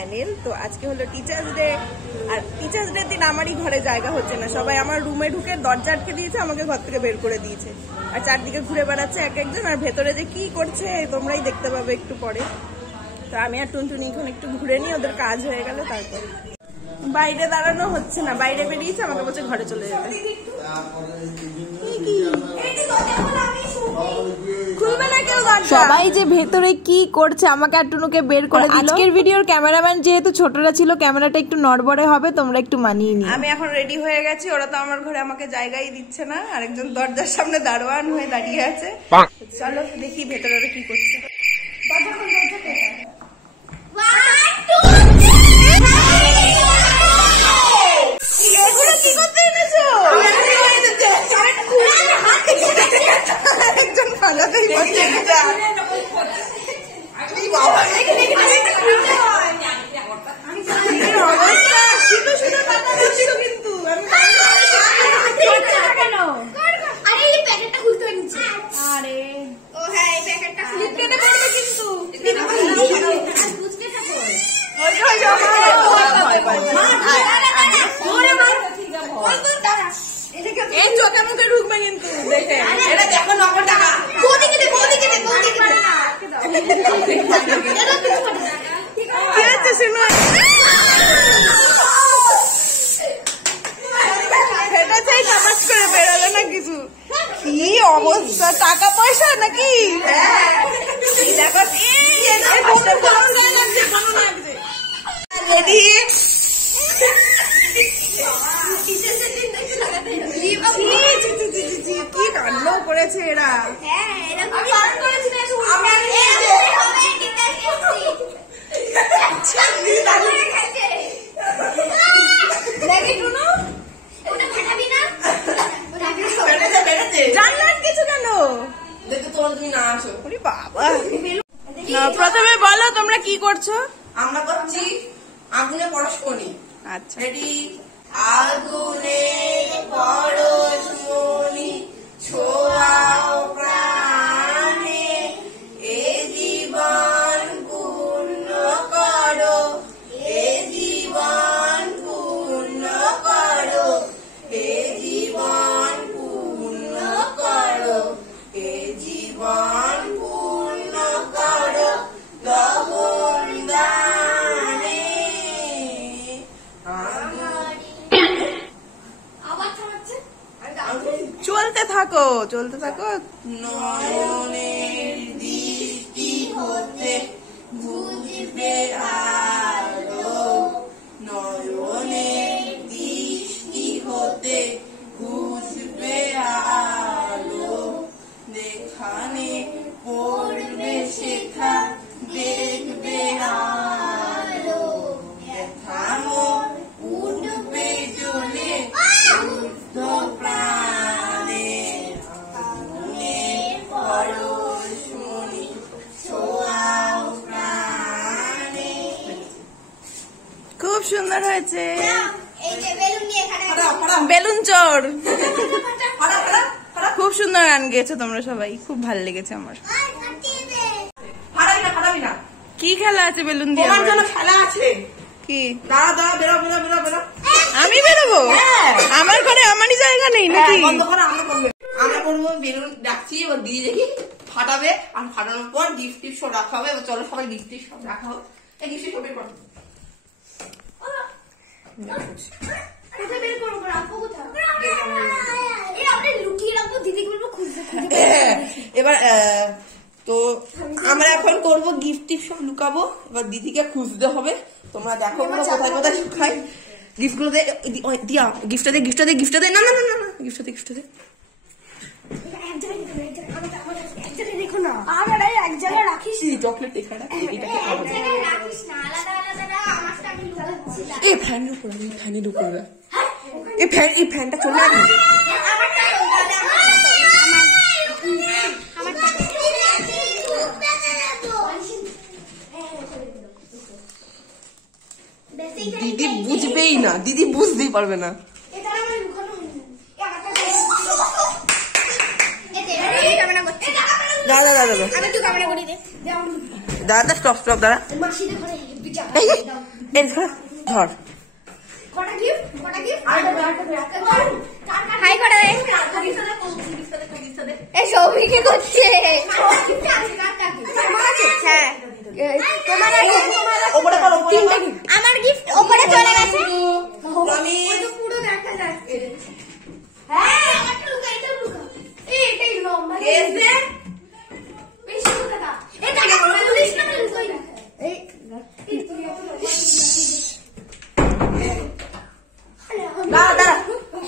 Channel. তো আজকে হলো টিচার্স ডে, আর টিচার্স ডে দিন আমারই ঘরে জায়গা হচ্ছে না, সবাই আমার রুমে ঢুকে দরজা আটকে দিয়েছে, আমাকে ঘর থেকে বের করে দিয়েছে, আর চারদিকে ঘুরে বেড়াচ্ছে এক একজন, আর ভেতরে যে কি করছে তোমরাই দেখতে পাবে একটু পরে। তো আমি আর টুনটুনি এখন একটু ঘুরে নিই, ওদের কাজ হয়ে গেলে তারপর। বাইরে দাঁড়ানো হচ্ছে না, বাইরে বেরিয়েছে, আমাকে বলছে ঘরে চলে যাবে। সবাই যে ভেতরে কি করছে আমাকে আর টুনুকে বের করে দিল। আজকের ভিডিওর ক্যামেরাম্যান যেহেতু ছোটরা ছিল, ক্যামেরাটা একটু নড়বড়ে হবে, তোমরা একটু মানিয়ে নিও। আমি এখন রেডি হয়ে গেছি, ওরা তো আমার ঘরে আমাকে জায়গাই দিচ্ছে না, আরেকজন দরজার সামনে দারোয়ান হয়ে দাঁড়িয়ে আছে। চলো দেখি ভেতরে ওরা কি করছে। কি অবস্থা, টাকা পয়সা নাকি? কি কাণ্ড করেছে এরা। প্রথমে বলো তোমরা কি করছো? আমরা করছি আগুনে পরশমণি। আচ্ছা, রেডি? আগুনে পরশমণি ছোঁয়াও প্রাণে, এ জীবন পূর্ণ করো, এ জীবন পূর্ণ করো, এ জীবন পূর্ণ করো, এ জীবন পূর্ণ করো দহন দানে। চলতে থাকো চলতে থাকো। নয়নের দৃষ্টি হতে বুঝবে আলো, নয়নের দৃষ্টি হতে বুঝবে আলো, যেখানে পড়বে শেখা দেখবে আলো, থামো উঠবে জ্বলে উর্ধ্ব প্রাণে, আগুনে পরশমণি ছোঁয়াও প্রাণে। খুব সুন্দর হয়েছে। বেলুন চোর। খুব সুন্দর গান গেয়েছো তোমরা সবাই, খুব ভালো লেগেছে আমার। কি খেলা আছে বেলুন দিয়ে? খেলা আছে। কি? দাঁড়া দাঁড়া, বেরো বেরো বেরো বেরো। আমি বেরোবো? আমার ঘরে আমারই জায়গা নেই নাকি? আমরা করবো বেলুন, ডাকছি এবার দিয়ে দেখি ফাটাবে, আর ফাটানোর পর গিফট টিফট সব রাখা হবে। এবার চলো সবাই গিফট টিফট সব রাখা হবে। এই গিফট সব বের করো। এবার তো আমরা এখন করবো গিফট টিফট সব লুকাবো, এবার দিদিকে খুঁজতে হবে। তোমরা দেখো কোথায় কোথায় শুকাই গিফট গুলো। দিয়া গিফটটা দে, গিফটটা দে, গিফটটা দে। না না না না, গিফটটা দে, গিফটটা দে। চকলেট এখানে এই ফ্যানের উপর, ফ্যানের উপর এই ফ্যানটা চলে আসবে। দিদি বুঝবেই না, দিদি বুঝতেই পারবে না। দাদা দাদা দাদা দাদা স্টপ স্টপ দাদা। এই ধর হাই করে এই সৌভিকে করছে আমার গিফট ওপরে চলে গেছে পুরো দেখা যাচ্ছে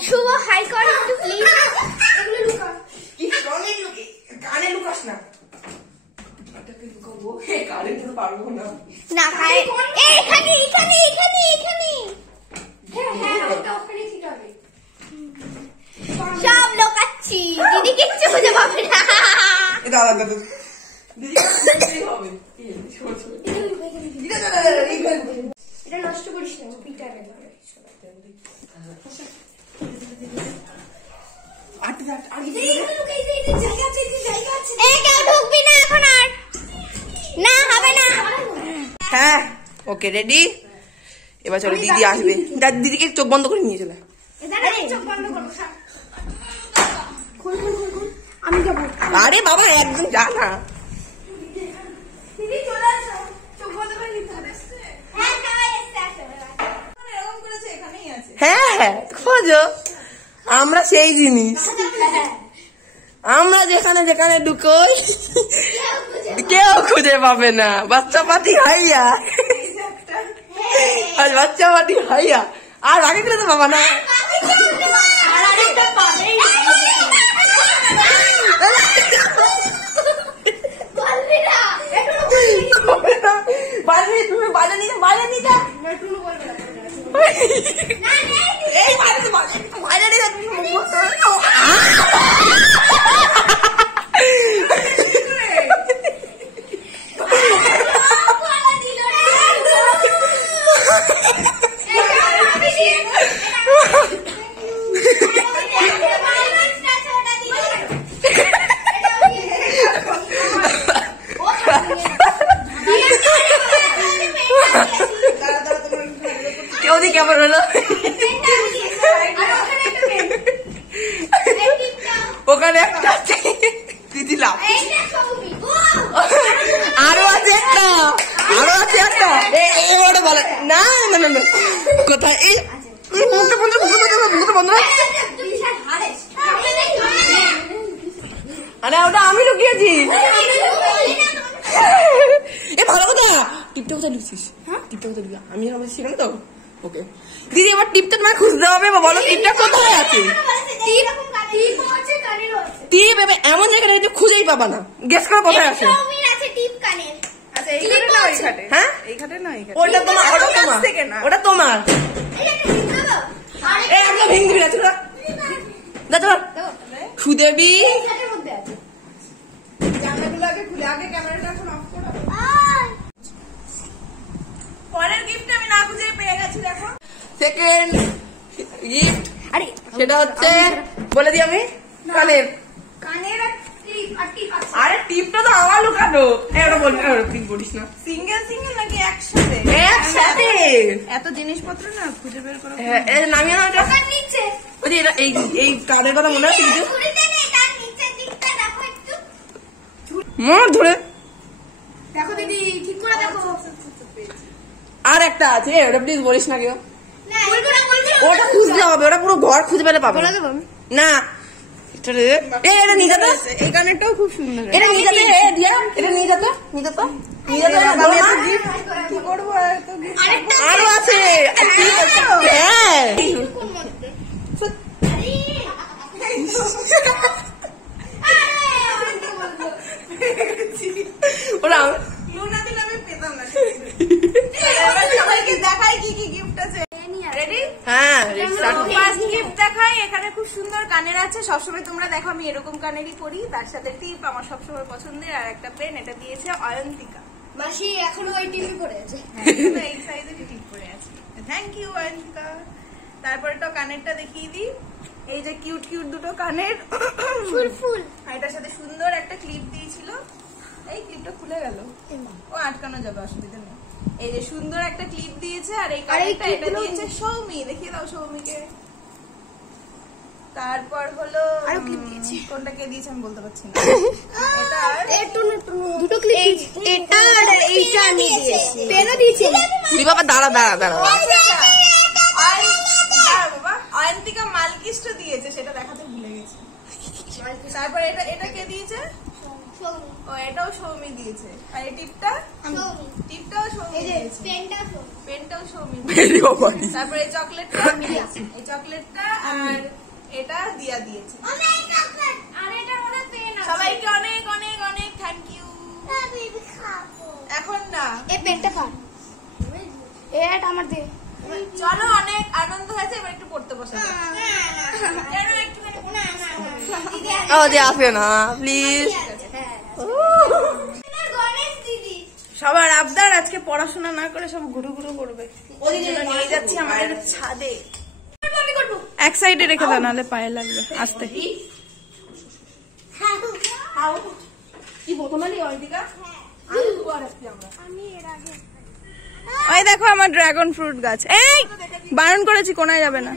শুভ হাই কর একটু প্লিজ কানে লুকাস না কানে পুরো পারবো না না খাই এখানে এখানে এখানে এখানে হ্যাঁ ওটা ওখানে ঠিক হবে সব লোকাচ্ছি দিদি কিচ্ছু খুঁজে পাবে না দাদা দাদা দিদি হবে এটা নষ্ট করিস না পিটারে হ্যাঁ ওকে রেডি এবার চলো দিদি আসবে দিদিকে চোখ বন্ধ করে নিয়ে চলে আরে বাবা একদম যা না হ্যাঁ খোঁজো আমরা সেই জিনিস আমরা যেখানে যেখানে ঢুকোই কেউ খুঁজে পাবে না বাচ্চা পাতি হাইয়া আর বাচ্চা পাতি হাইয়া আর আগে করে তো পাবা না তুমি বাইরে নিয়ে বাইরে নিয়ে যা এই বাইরে নিয়ে কেউ দি কেমন হলো ওখানে একটা দিদিলাম আরো আছে একটা আরো আছে একটা এবারে বলে না না না কোথায় এই মুখটা বন্ধ মুখটা বন্ধ আরে ওটা আমি লুকিয়েছি এ ভালো কথা টিপটা কোথায় লুকিয়েছিস টিপটা কোথায় লুকিয়ে আমি সেখানে তো ওকে দিদি এবার টিপটা তোমায় খুঁজতে হবে বা বলো টিপটা কোথায় আছে টিপ এমন জায়গায় খুঁজেই পাবা না গেস করো কোথায় আছে হ্যাঁ ওটা তোমার ওটা তোমার ভেঙে দিবি না সুদেবী পরের গিফট আমি না খুঁজে পেয়ে গেছি দেখো সেকেন্ড গিফট সেটা হচ্ছে বলে দিই আমি কানের আরে টিপটা তো আমার লুকানো এটা বলবি টিপ বলিস না সিঙ্গেল সিঙ্গেল নাকি একসাথে একসাথে এত জিনিসপত্র না খুঁজে বের করো নামিয়ে না এটা এই কানের কথা মনে আছে মনে ধরে দেখো দিদি ঠিক করে দেখো আর একটা আছে ওটা প্লিজ বলিস না কেউ ওটা খুঁজতে হবে ওটা পুরো ঘর খুঁজে পেলে পাবে না এটা নিয়ে যেতে এই গানেরটাও খুব সুন্দর এটা নিয়ে যেতে এটা নিয়ে যেতে কি করবো আরো আছে ওরা লুনা দিলে আমি পেতাম না সবাইকে দেখাই কি কি গিফট আছে রেডি হ্যাঁ ফার্স্ট গিফট দেখাই এখানে খুব সুন্দর কানের আছে সবসময় তোমরা দেখো আমি এরকম কানেরই পরি তার সাথে টিপ আমার সবসময় পছন্দের আর একটা পেন এটা দিয়েছে অয়ন্তিকা মাসি এখনো ওই টিভি পরে আছে এই সাইজে টিপ পরে আছে থ্যাংক ইউ অয়ন্তিকা তারপরে তো কানেরটা দেখিয়ে দিই এই যে কিউট কিউট দুটো কানের ফুল ফুল আর এটার সাথে সুন্দর একটা ক্লিপ দিয়েছিল এই ক্লিপটা খুলে গেল ও আটকানো যাবে অসুবিধা নেই এই যে সুন্দর একটা ক্লিপ দিয়েছে আর এই কানেরটা এটা দিয়েছে সৌমি। দেখিয়ে দাও সৌমিকে। তারপর হলো আরো ক্লিপ দিয়েছে। কোনটা কে দিয়েছে আমি বলতে পারছি না। দুটো ক্লিপ, এটা আর এইটা আমি দিয়েছি। পেনও দিয়েছি। তুই বাবা দাঁড়া দাঁড়া দাঁড়া অয়ন্তিকা মালকিষ্ট দিয়েছে, সেটা দেখাতে ভুলে গেছি। তারপর এটা এটা কে দিয়েছে? ও এটাও সৌমি দিয়েছে। আর এই টিপটাও সৌমি দিয়েছে। পেনটাও সৌমি দিয়েছে। তারপর এই চকলেটটা আর এটা দিয়া দিয়েছে। সবাইকে অনেক অনেক অনেক থ্যাংক ইউ। এখন না এই পেনটা খা, এটা আমার দে। চলো অনেক আনন্দ হয়েছে, এবার একটু পড়তে বসে যাও। ও যে আসে না প্লিজ। সবার আবদার আজকে পড়াশোনা না করে সব ঘুরু ঘুরু করবে। ওই জন্য নিয়ে যাচ্ছি আমাদের ছাদে। এক সাইডে রেখে দাও, নাহলে পায়ে লাগবে। আস্তে কি বোতমালি অয়ন্তিকা? ওই দেখো আমার ড্রাগন ফ্রুট গাছ। এই বারণ করেছি, কোনায় যাবে না।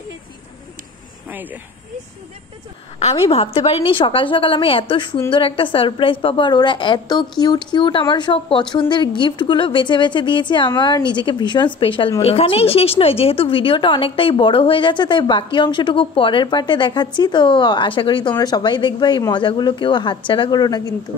এই যে আমি ভাবতে পারিনি সকাল সকাল আমি এত সুন্দর একটা সারপ্রাইজ পাবো, আর ওরা এত কিউট কিউট আমার সব পছন্দের গিফটগুলো বেছে বেছে দিয়েছে। আমার নিজেকে ভীষণ স্পেশাল মনে হচ্ছে। এখানেই শেষ নয়, যেহেতু ভিডিওটা অনেকটাই বড় হয়ে যাচ্ছে, তাই বাকি অংশটুকু পরের পার্টে দেখাচ্ছি। তো আশা করি তোমরা সবাই দেখবে, এই মজাগুলো কেউ হাতছাড়া করো না কিন্তু।